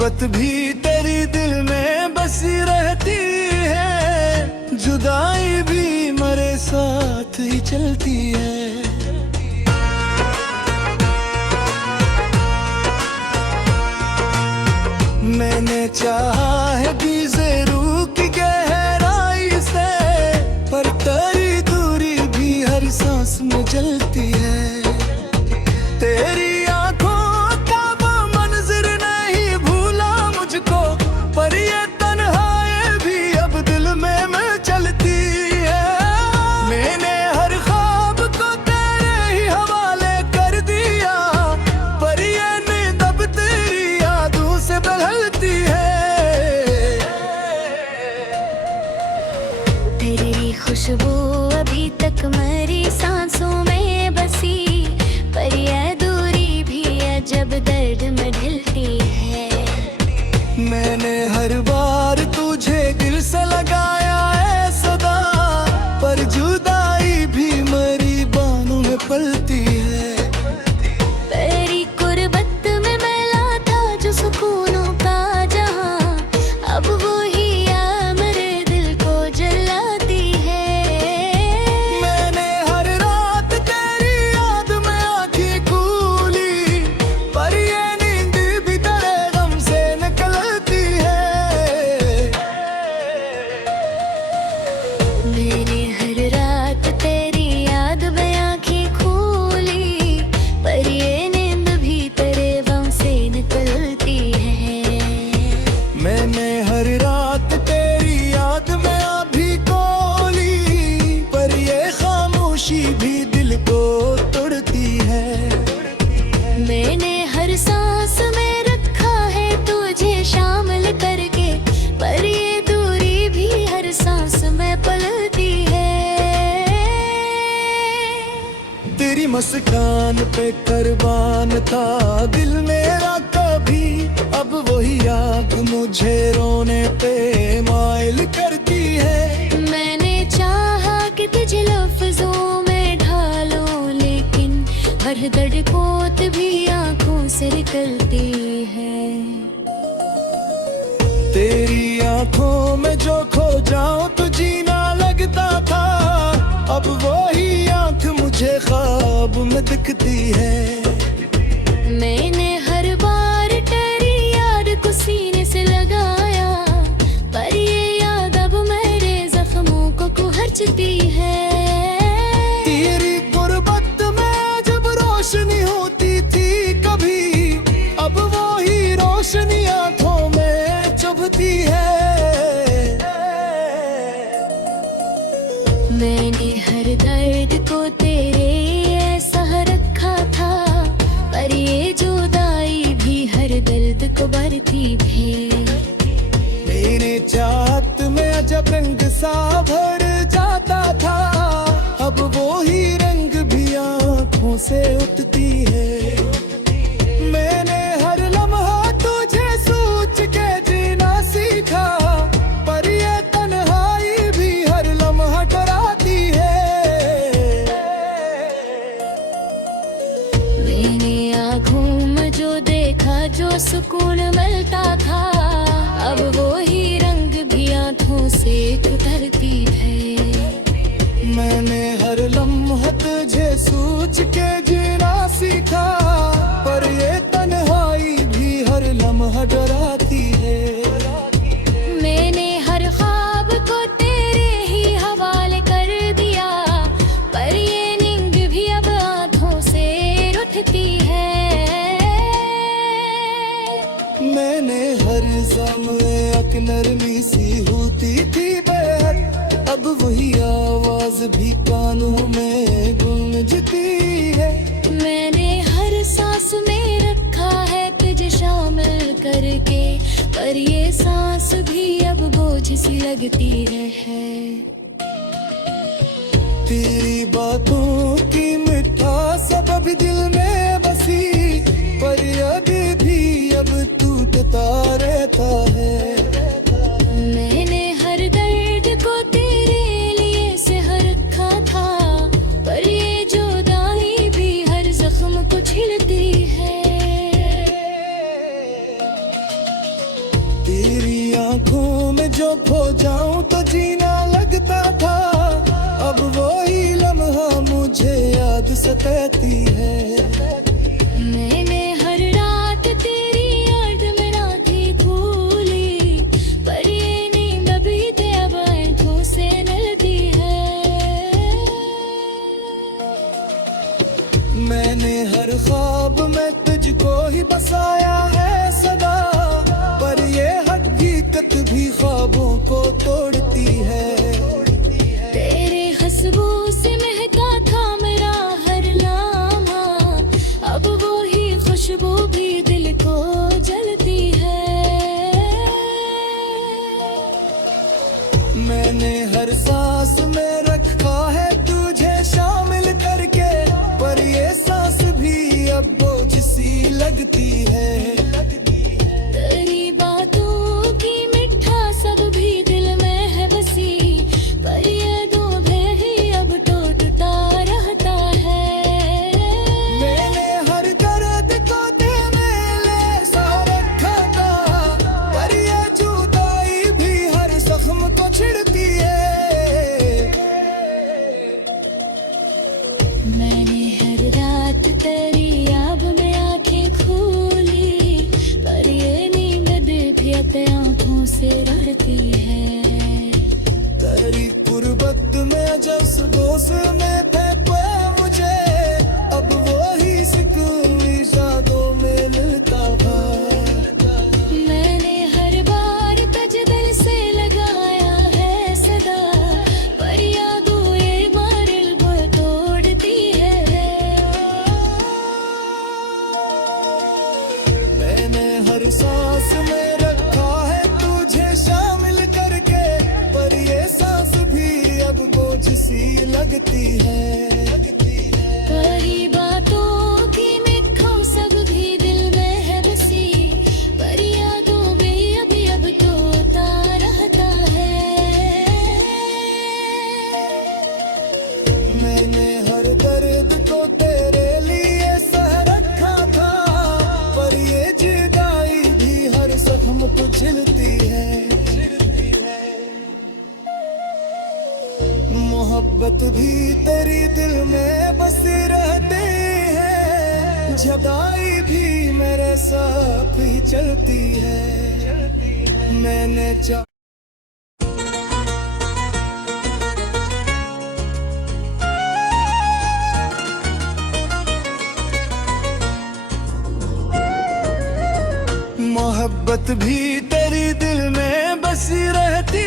मोहब्बत भी तेरी दिल में बसी रहती है, जुदाई भी मेरे साथ ही चलती है। मैंने चाहा है बीज़े रूह की गहराई से, पर तेरी दूरी भी हर सांस में जलती है। तेरी पर ये तन्हाई भी अब दिल में मैं चलती है। मैंने हर ख्वाब को तेरे ही हवाले कर दिया, पर ये नींद अब तेरी यादों से बदलती है। तेरी खुशबू अभी तक मेरी सांसों में बसी, पर ये दूरी भी अजब दर्द में ढलती है। मैंने हर बार तुझे दिल से लगाया है सदा, पर जुदाई भी मेरी बाहों में पलती है। तेरी कुर्बत में मिला था जो सुकूनों का जहां, अब वही याद मेरे दिल को जलाती है। मैंने हर रात तेरी याद में आँखें खोली, पर ये नींद भी तेरे गम से निकलती है। मैंने हर रात तेरी याद में आँखें खोली, पर ये नींद भी तेरे गम से निकलती है। मैंने हर रात तेरी याद में अभी खोली, पर ये खामोशी भी दिल को तोड़ती है। मैंने हर सांस में रखा है तुझे शामिल करके, पर ये दूरी भी हर सांस में पलती है। तेरी मुस्कान पे कुर्बान था दिल मेरा कभी, अब वही आग मुझे रोने पे माइल करती है। मैंने चाहा कि तुझे लफ्जों में ढालूं, लेकिन हर धड़कोत भी आंखों से निकलती है। तेरी आंखों में जो खो जाऊं तो जीना लगता था, अब वही आंख मुझे ख्वाब में दिखती है। मैंने हर बार तेरी याद को सीने से लगाया, पर ये याद अब मेरे जख्मों को कुहरचती है। तेरी गुर्बत में जब रोशनी होती थी कभी, अब वही रोशनी आंखों में चुभती है। मैंने हर दर्द को तेरे ऐसा रखा था, पर ये जुदाई भी हर दर्द को भरती है। मेरे चाहत में अजब रंग सा भर जाता था, अब वो ही रंग भी आँखों से उठती है। मैंने हर लम्हा तुझे सोच के जीना सीखा, पर ये तन्हाई भी हर लम्हा डराती है। मैंने आँखों में जो देखा, जो सुकून मिलता था, अब वो ही रंग भी आँखों से उतरती है। मैंने हर लम्हा तुझे सोच के जीना सीखा, पर ये तन्हाई भी हर लम्हा डराती है। मैंने हर ख्वाब को तेरे ही हवाले कर दिया, पर ये नींद भी अब आँखों से उठती है। मैंने हर ज़म्मे एक नरमी सी होती थी बेहद, अब वही आवाज भी कानों में गूंजती है। मैंने हर सांस में रखा है तुझे शामिल करके, पर ये सांस भी अब बोझ सी लगती है। तेरी बातों की मिठास अब भी दिल में बसी, पर अभी भी अब टूटता रहता है। मैंने हर दर्द को तेरे लिए सह रखा था, पर ये जुदाई भी हर जख्म को छिलती है। जो खो जाऊं तो जीना लगता था, अब वही लम्हा मुझे याद सताती है। मैंने हर रात तेरी याद में रातें खोली, पर ये नींद अभी ते अब आँखों से नलती है। मैंने हर ख्वाब में तुझको ही बसाया है सदा, पर ये हकीकत भी ख्वाबों को तोड़ती है। तेरे खुशबू से महका था मेरा हर लम्हा, अब वो ही खुशबू भी दिल को जलती है। मैंने हर सांस में रखा है तुझे शामिल करके, पर ये सांस भी अब बोझ सी लगती है। तेरी बातों की मिठास अब भी दिल में है बसी, पर ये दूल्हे ही अब टूटता रहता है। मैंने हर दर्द को तेरे लिए सा रखा था, पर ये जुदाई भी हर जख्म को छिड़ती है। मैंने हर रात तेरी याद में आंखें खोली, पर ये नींद दिल भी अपने आंखों से रड़ती है। तेरी गुर्बत में अजब दोस्त में थे पे मुझे, अब वही सुकून यादों में मिलता था। मैंने हर बार तुझ दिल से लगाया है सदा, पर यादों ये मारिल वो तोड़ती है। मैंने हर सांस में रखा है तुझे शामिल करके, पर ये सांस भी अब बोझ सी लगती है। तेरी बातों की मिठो सब भी दिल में है बसी, पर यादों में अभी अब तोता रहता है। मैंने हर दर्द को तेरे लिए सह रखा था, पर ये जुदाई भी हर जख्म को झिलती है। मोहब्बत भी तेरी दिल में बसी रहती है, जुदाई भी मेरे साथ ही चलती है। मैंने चाहा मोहब्बत भी तेरी दिल में बसी रहती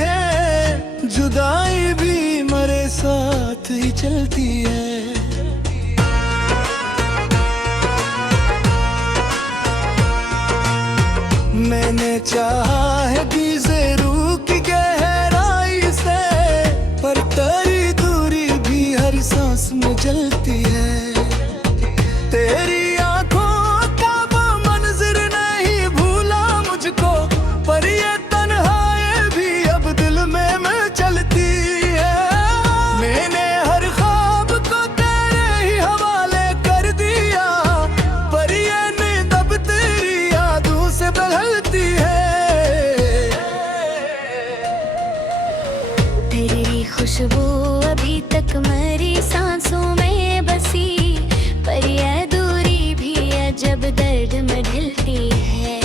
है, जुदाई भी मेरे साथ ही चलती है। मैंने चाहा है बीज़े रूह की गहराई से, पर तेरी दूरी भी हर सांस में जलती है। तेरी आंखों का वो मंजर नहीं भूला मुझको, पर ये तन्हाई भी अब दिल में चलती है। मैंने हर ख्वाब को तेरे ही हवाले कर दिया, पर ये नींद अब तेरी यादों से बदलती है। तेरी खुशबू अभी तक मेरी सांसों में बसी, पर यह दूरी भी अजब दर्द में ढलती है।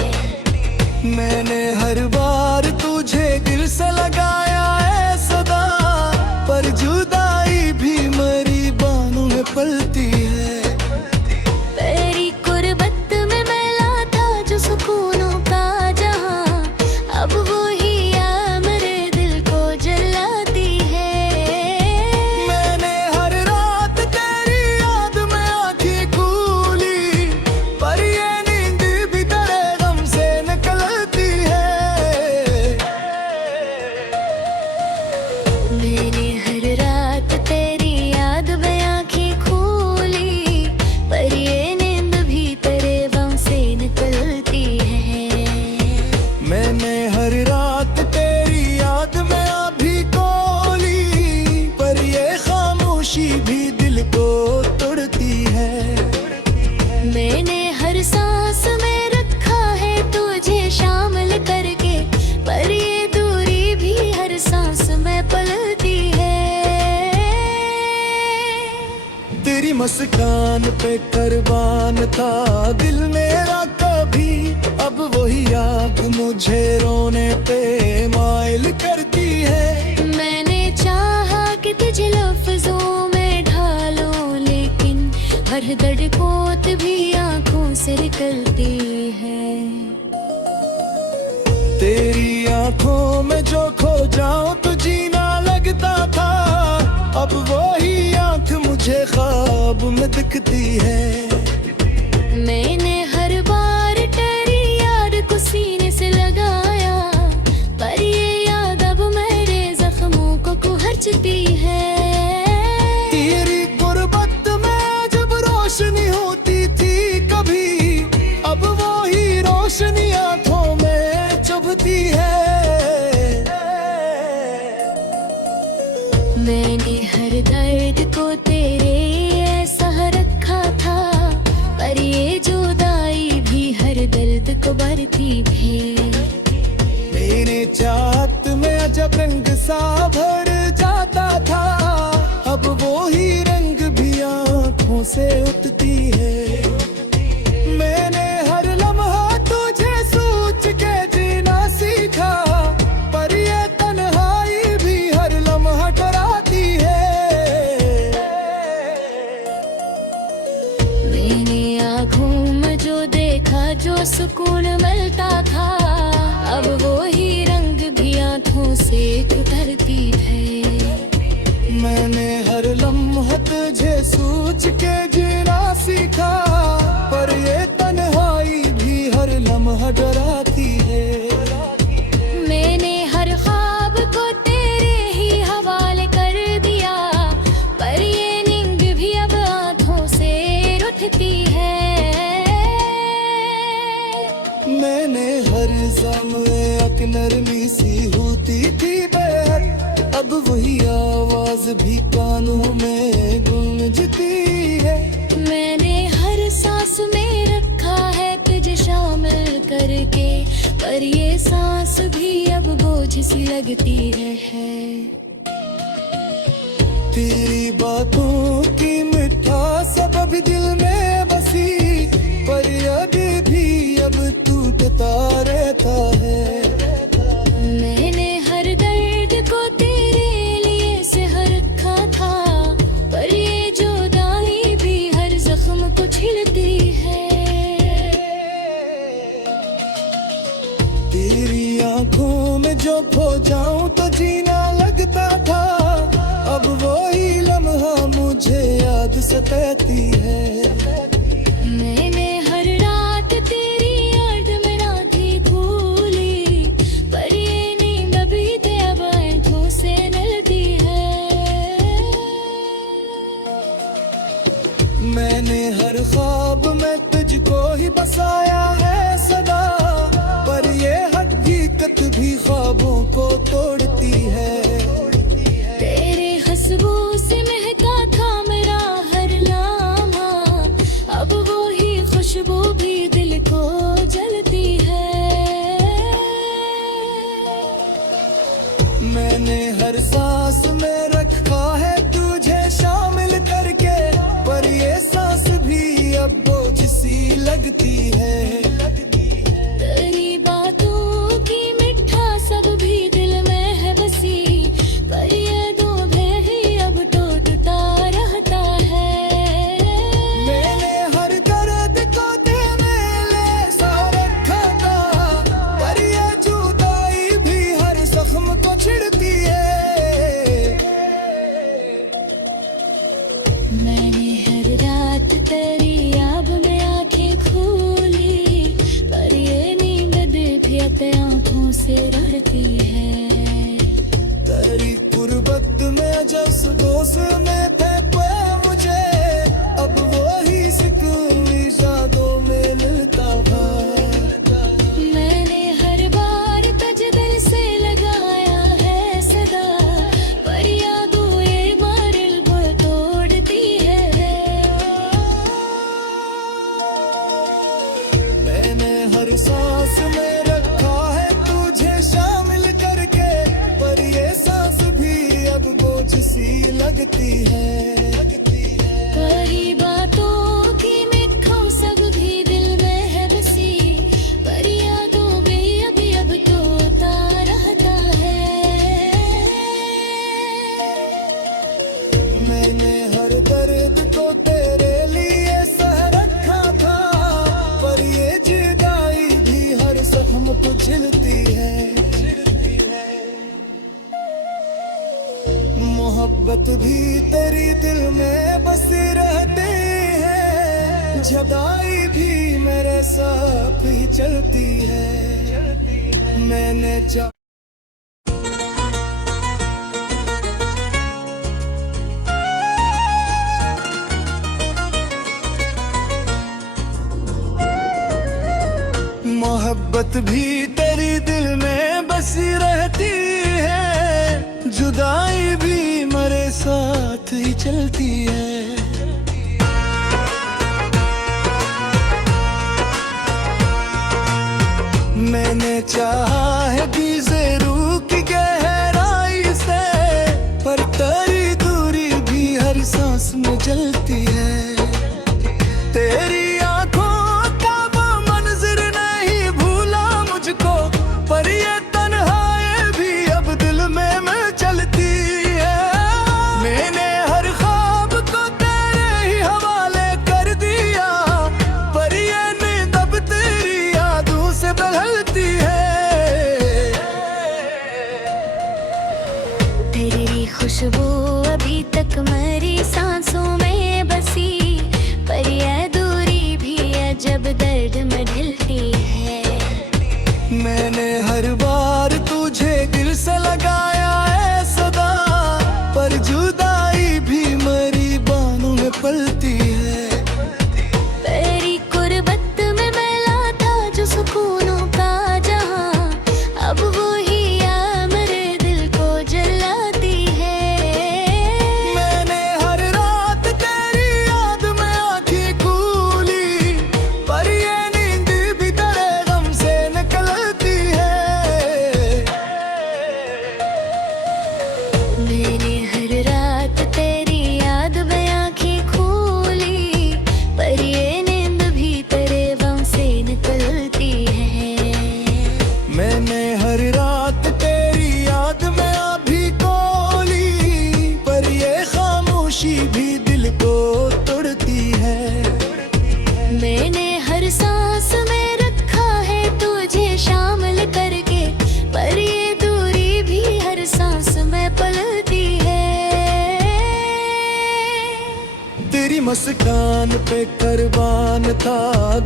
मैंने हर बार तुझे दिल से लगाया है सदा, पर जुदाई भी मेरी बाहों में पलती है। तेरी गुर्बत में मैला था जो सुकूनों का जहां, अब वो ही याद मेरे दिल को जलाती है। मैंने हर रात मुस्कान पे कुर्बान था दिल मेरा कभी, अब वही याद मुझे रोने पे माइल करती है। मैंने चाहा कि तुझे लफ्जों में ढालूं, लेकिन हर धड़कोत भी आंखों से निकलती है। तेरी आंखों में जो खो जाऊं तो जीना लगता था, अब वही आंख मुझे ख्वाब में दिखती है। मैंने हर बार तेरी याद को सीने से लगाया, पर ये याद अब मेरे जख्मों को कुहरचती है। तेरी गुर्बत में जब रोशनी होती थी कभी, अब वही रोशनी आंखों में चुभती है। मैंने हर दर्द को तेरे ऐसा रखा था, पर ये जुदाई भी हर दर्द को भरती है। मेरे चाहत में अजब रंग सा भर जाता था, अब वो ही रंग भी आँखों से उठती है। मैंने हर लम्हा तुझे सोच के जीना सीखा, पर ये तन्हाई भी हर लम्हा डराती है। मैंने आँखों में जो देखा, जो सुकून मिलता था, अब वो ही रंग भी आँखों से उतरती है। मैंने हर लम्हा तुझे सोच के जीना सीखा, पर ये तन्हाई भी हर लम्हा डराती है। मैंने हर ख्वाब को तेरे ही हवाले कर दिया, पर ये नींद भी अब आँखों से उठती है। मैंने हर ज़म्मे एक नरमी सी होती थी बेहद, अब वही आवाज भी कानों में गूंजती है। मैंने हर सांस में रखा है तुझे शामिल करके, पर ये सांस भी अब बोझ सी लगती है। तेरी बातों की मिठास अब भी दिल में बसी, पर अभी भी अब टूटता रहता है। मैंने हर दर्द को तेरे लिए सह रखा था, पर ये जुदाई भी हर जख्म को छिलती है। तेरी आंखों में जो खो जाऊं तो जीना लगता था, अब वही लम्हा मुझे याद सताती है। मैंने हर रात तेरी याद में रातें खोली, पर ये नींद अभी ते अब आँखों से मिलती है। मैंने हर ख्वाब में तुझको ही बसाया है सदा, पर ये हकीकत भी ख्वाबों को तोड़ती है। तेरे खुशबू से महका था मेरा हर लम्हा, अब वो ही खुशबू भी दिल को जलती है। मैंने हर सांस में रखा है तुझे शामिल करके, पर ये सांस भी अब बोझ सी लगती है। तेरी बातों की मिठास अब भी दिल में है बसी, पर ये दूल्हे ही अब टूटता रहता है। मैंने हर दर्द को तेरे लिए सा रखा था, पर ये जुदाई भी हर जख्म को छिड़ती है। मैंने हर रात तेरी याद में आंखें खोली, पर ये नींद भी अब आंखों से रड़ती है। तेरी गुर्बत में जब दोस्त में थे मुझे, अब वही सुकून यादों में मिलता था। मैंने हर बार तुझे दिल से लगाया है सदा, पर यादों ये मारिल वो तोड़ती है। मैंने हर सांस में रखा है तुझे शामिल करके, पर ये सांस भी अब बोझ सी लगती है। करीब मोहब्बत भी तेरी दिल में बसी रहते हैं, जुदाई भी मेरे साथ ही चलती है। मैंने मोहब्बत भी तेरी दिल में बसी रहती है, जुदाई भी मेरे साथ ही चलती है। मैंने चाहा है दीज़े रूह की गहराई से, पर तेरी दूरी भी हर सांस में जलती है। तेरी पर ये तन्हाई भी अब दिल में मैं चलती है। मैंने हर ख्वाब को तेरे ही हवाले कर दिया, पर ये नींद अब तेरी यादों से बदलती है। तेरी खुशबू अभी तक मेरी सांसों में बसी, पर ये दूरी भी अजब दर्द में ढलती है। मैंने हर बार तुझे दिल से लगाया है सदा, पर जुदाई भी मेरी बाहों में पलती है। तेरी कुर्बत में मिला था जो सुकूनों का जहां, अब वही याद मेरे दिल को जलाती है। मैंने हर रात तेरी याद में आंखें खोली, पर ये नींद भी तेरे गम से निकलती है। मैंने हर रात तेरी याद में आंखें खोली, पर ये नींद भी तेरे गम से निकलती है। मैंने हर रात तेरी याद में अभी खोली, पर ये खामोशी भी दिल को तोड़ती है। मैंने हर सांस में रखा है तुझे शामिल करके, पर ये दूरी भी हर सांस में पलती है। तेरी मुस्कान पे कुर्बान था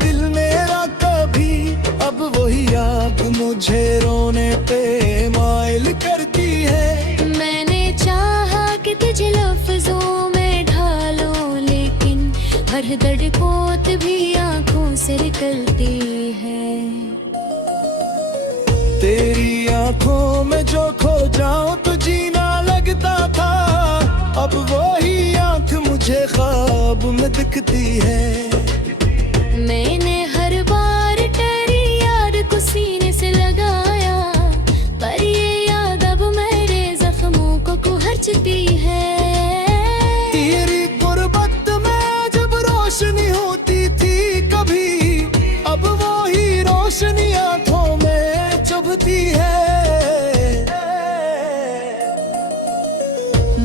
दिल मेरा कभी, अब वही याद मुझे रोने पे माइल करती है। मैंने चाहा कि तुझे लफ्जों में ढालूं, लेकिन हर धड़कोत भी आंखों से निकलती है। तेरी आंखों में जो खो जाऊं तो जीना लगता था, अब वही आंख मुझे ख्वाब में दिखती है। मैंने हर बार तेरी याद को सीने से लगाया, पर ये याद अब मेरे जख्मों को कुहरचती है। तेरी गुर्बत में जब रोशनी होती थी कभी, अब वही रोशनी आंखों में चुभती है।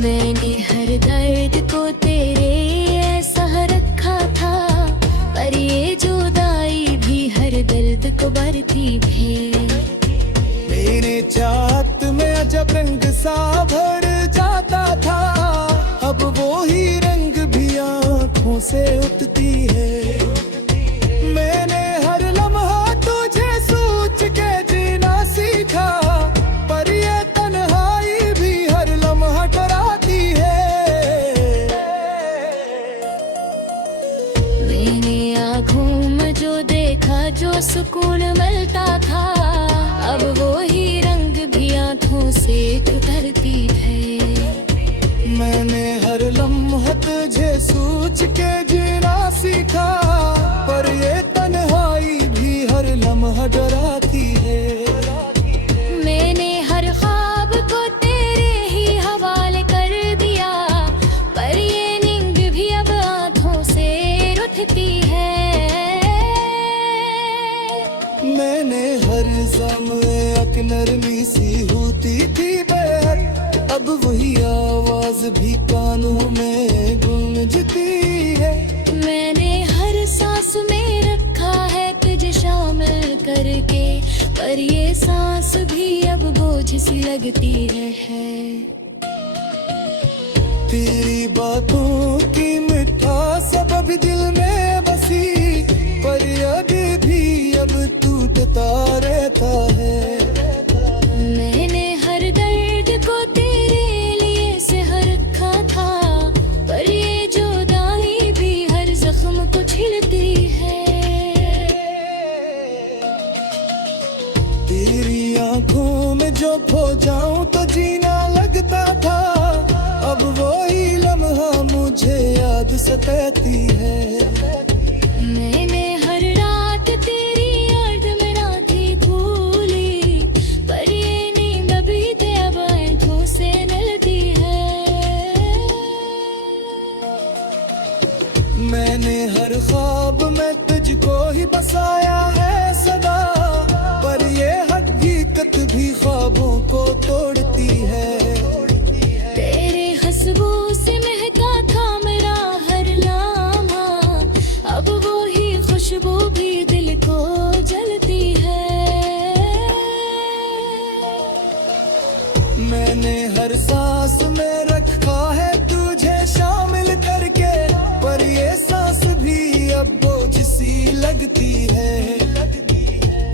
मैंने हर दर्द को तेरे ऐसा रखा था, पर ये जुदाई भी हर दर्द को भरती है। मेरे चाहत में अजब रंग सा भर जाता था, अब वो ही रंग भी आँखों से उठती है। मैंने हर लम्हा तुझे सोच के जीना सीखा, पर ये तन्हाई भी हर लम्हा डराती है। मैंने आँखों में जो देखा, जो सुकून मिलता था, अब वो ही रंग भी आँखों से उतरती है। मैंने हर लम्हा तुझे सोच के जीना सीखा, पर ये तन्हाई भी हर लम्हा डराती है। मैंने हर ख्वाब को तेरे ही हवाले कर दिया, पर ये नींद भी अब आँखों से रुठती है। मैंने हर ज़म्मे एक नरमी सी होती थी बेहद, अब वही आवाज भी कानों में गूंजती है। मैंने हर सांस में रखा है तुझे शामिल करके, पर ये सांस भी अब बोझ सी लगती है। तेरी बातों की मिठास अब अभी दिल में बसी, पर अभी भी अब टूटता रहता है। मैंने हर दर्द को तेरे लिए सह रखा था, पर ये जुदाई भी हर जख्म को छिड़ती है। तेरी आंखों में जो खो जाऊं तो जीना लगता था, अब वही लम्हा मुझे याद सताती है। मैंने हर रात तेरी याद में रातें भूली, पर ये नींद अभी ते अब आंखों से मिलती है। मैंने हर ख्वाब में तुझको ही बसाया है सदा, पर ये हकीकत भी ख्वाबों को तोड़ती है। तेरे खुशबू से महका था मेरा हर लम्हा, अब वो ही खुशबू भी दिल को जलती है। मैंने हर सांस में रखा है तुझे शामिल करके, पर ये सांस भी अब बोझ सी लगती है।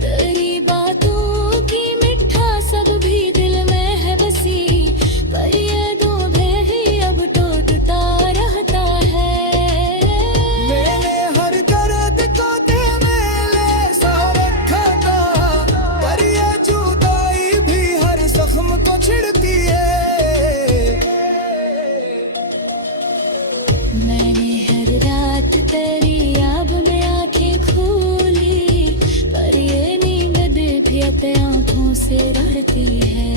तेरी बातों की मिठास अब भी दिल में है बसी, पर ये दूधे ही अब टूटता रहता है। मैंने हर दर्द को तेरे लिए सा रखा था, पर ये जुदाई भी हर जख्म को छिड़ती है। मैंने हर रात तेरी याद में आंखें खोली, पर ये नींद भी आंखों से रहती है।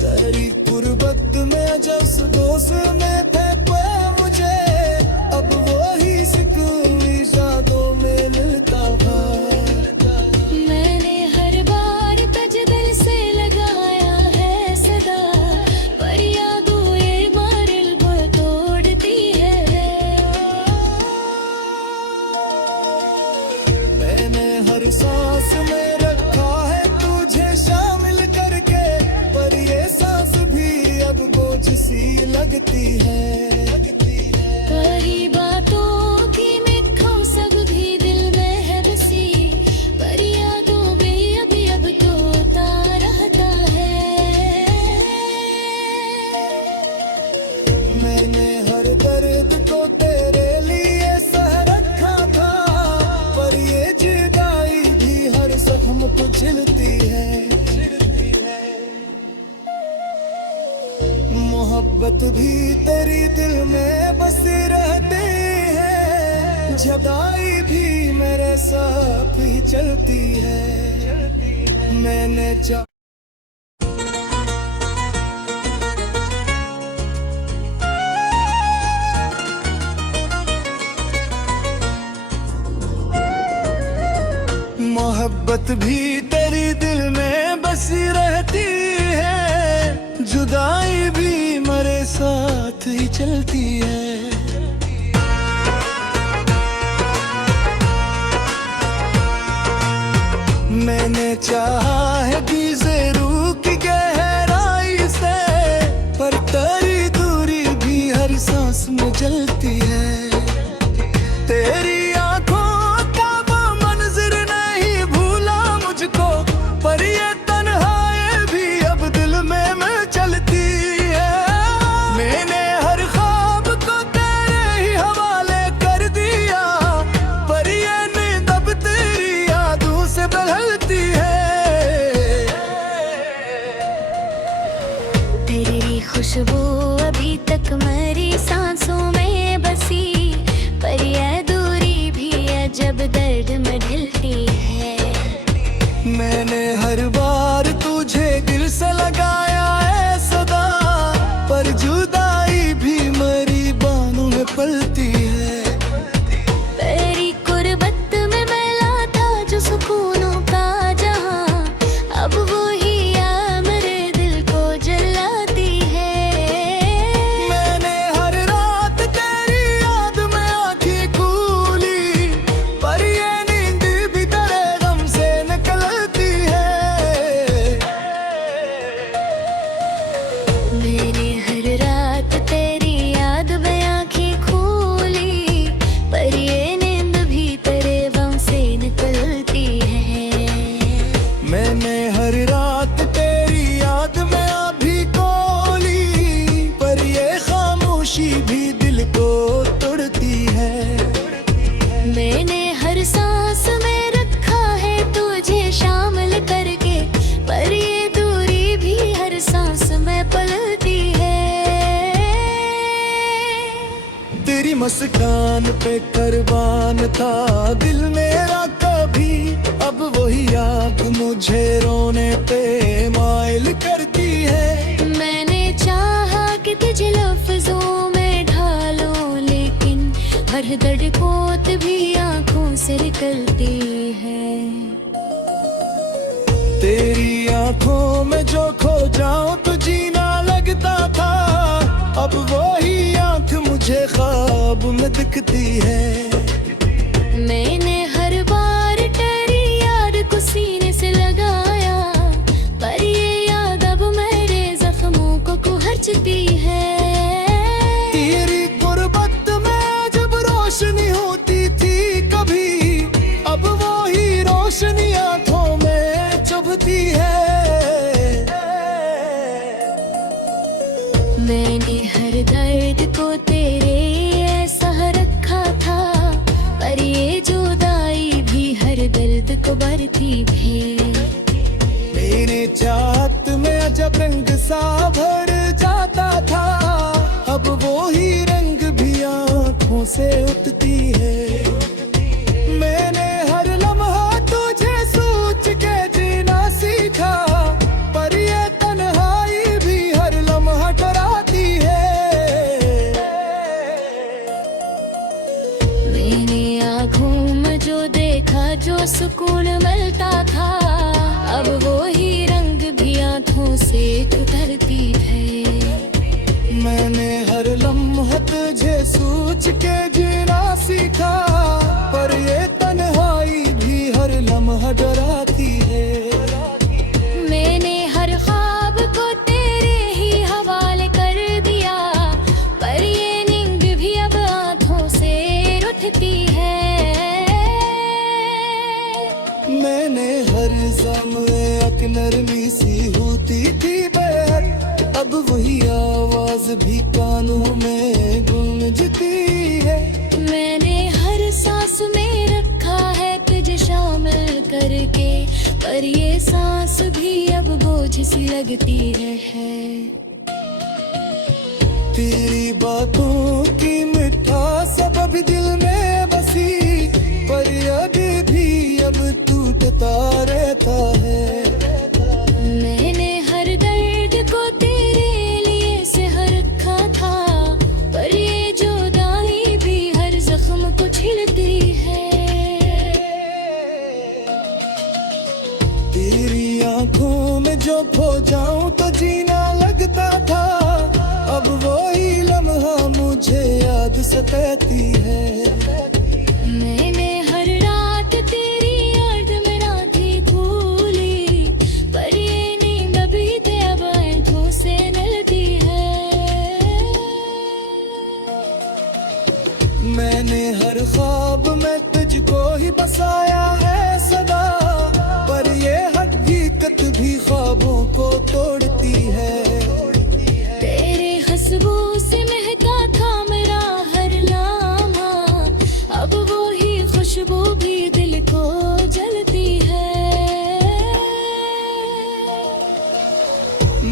तेरी गुर्बत में जस दोस्त में थे पे मुझे, अब वही सुकून यादों में मिलता था। मैंने हर बार तुझे दिल से लगाया है सदा, पर यादों ये मारिल वो तोड़ती है। मैंने हर सांस में रखा है तुझे शामिल करके, पर ये सांस भी अब बोझ सी लगती है। तेरी बातों की मिठो सब भी दिल में है बसी, पर यादों में अभी अब तोता रहता है। मैंने हर दर्द को तेरे लिए सह रखा था, पर ये जुदाई भी हर जख्म को झिलती है। मोहब्बत भी तेरी दिल में बसी रहती है, जुदाई भी मेरे साथ ही चलती है। मैंने मोहब्बत भी तेरी दिल में बसी रहती है, जुदाई भी मेरे साथ ही चलती है। मैंने चाहा है गीज़े रूह की गहराई से, पर तेरी दूरी भी हर सांस में जलती है। तेरी आंखों का वो मंजर नहीं भूला मुझको, पर ये तन्हाई भी अब दिल में चलती है। मैंने हर ख्वाब को तेरे ही हवाले कर दिया, पर ये नींद अब तेरी यादों से बदलती है। तेरी खुशबू अभी तक मेरी सांसों में बसी, पर यह दूरी भी अजब दर्द में ढलती है। मैंने हर बार तुझे दिल से लगाया है सदा, पर जुदाई भी मेरी बाहों में पलती है। तेरी गुर्बत में मिला था जो सुकूनों का जहां, अब वो ही मेरे दिल को जलाती है। मैंने हर रात तेरी याद में आंखें खोली, पर ये नींद भी तेरे गम से निकलती है। मैंने हर रात मुस्कान पे कुर्बान था दिल मेरा कभी, अब वही आँख मुझे रोने पे माइल करती है। मैंने चाहा कि तुझे लफ्जों में ढालूं, लेकिन हर धड़कोत भी आंखों से निकलती है। तेरी आंखों में जो खो जाऊं तो जीना लगता था, अब वही आंख मुझे ख्वाब में दिखती है। मैंने हर बार तेरी याद को सीने से लगाया, पर ये याद अब मेरे जख्मों को कुहरचती है। तेरी गुर्बत में जब रोशनी होती थी कभी, अब वही रोशनी आंखों में चुभती है। मैंने हर दर्द को तेरे ऐसा रखा था, पर ये जुदाई भी हर दर्द को भरती है। मेरे चाहत में अजब रंग सा भर जाता था, अब वो ही रंग भी आँखों से उठती है। मैंने हर लम्हा तुझे सोच के जीना सीखा, पर ये तन्हाई भी हर लम्हा डराती है। मैंने आँखों में जो देखा, जो सुकून मिलता था, अब वो ही रंग भी आँखों से उतरती है। मैंने हर लम्हा तुझे सोच के जीना सीखा, पर ये तन्हाई भी हर लम्हा डराती है। मैंने हर ख्वाब को तेरे ही हवाले कर दिया, पर ये नींद भी अब आँखों से उठती है। मैंने हर ज़म्रे एक नरमी सी होती थी बेहद, अब वही आवाज भी कानों में गूंजती है। मैंने हर सांस में रखा है तुझे शामिल करके, पर ये सांस भी अब बोझ सी लगती है। तेरी बातों की मिठास अब दिल में बसी, पर अभी भी अब टूटता रहता है। मैंने हर दर्द को तेरे लिए सह रखा था, पर ये जुदाई भी हर जख्म को छिलती है। तेरी आंखों में जो खो जाऊं तो जीना लगता था, अब वही लम्हा मुझे याद सताती है। मैंने हर रात तेरी याद में रातें भूली, पर ये नींद अभी ते अब आँखों से मिलती है। मैंने हर ख्वाब में तुझको ही बसाया है सदा, पर ये हकीकत भी ख्वाबों को तोड़ती है। तेरे खुशबू से महका था मेरा हर लम्हा, अब वो ही खुशबू भी दिल को जलती है।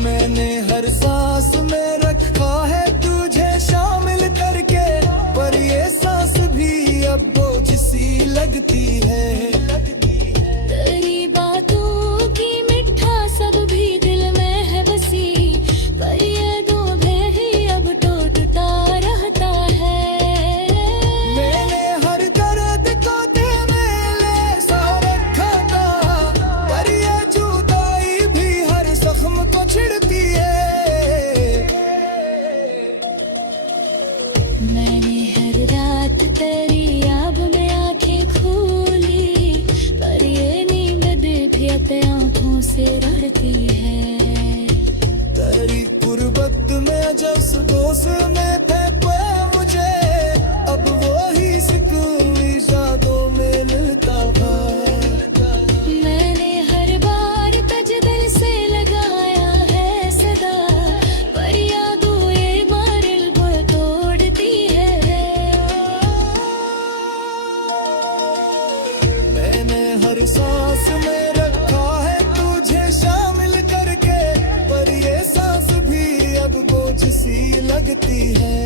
मैंने हर सांस में रखा है तुझे शामिल करके, पर ये सांस भी अब बोझ सी लगती है। तेरी बातों की मिठास अब भी दिल में है बसी, पर ये दूध ही अब टूटता रहता है। मैंने हर दर्द को तेरे लिए सा रखा था, पर ये जुदाई भी हर जख्म को छिड़ती है। मैंने हर रात तेरी याद में आंखें खोली, पर ये नींद भी अपने आँखों से रड़ती है। तेरी गुर्बत में जब दोस्त में थे मुझे, अब वही सुकून यादों में मिलता था। मैंने हर बार तुझे दिल से लगाया है सदा, पर यादों ये मारिल वो तोड़ती है। मैंने हर सांस में रखा है तुझे शामिल करके, पर ये सांस भी अब बोझ सी लगती है।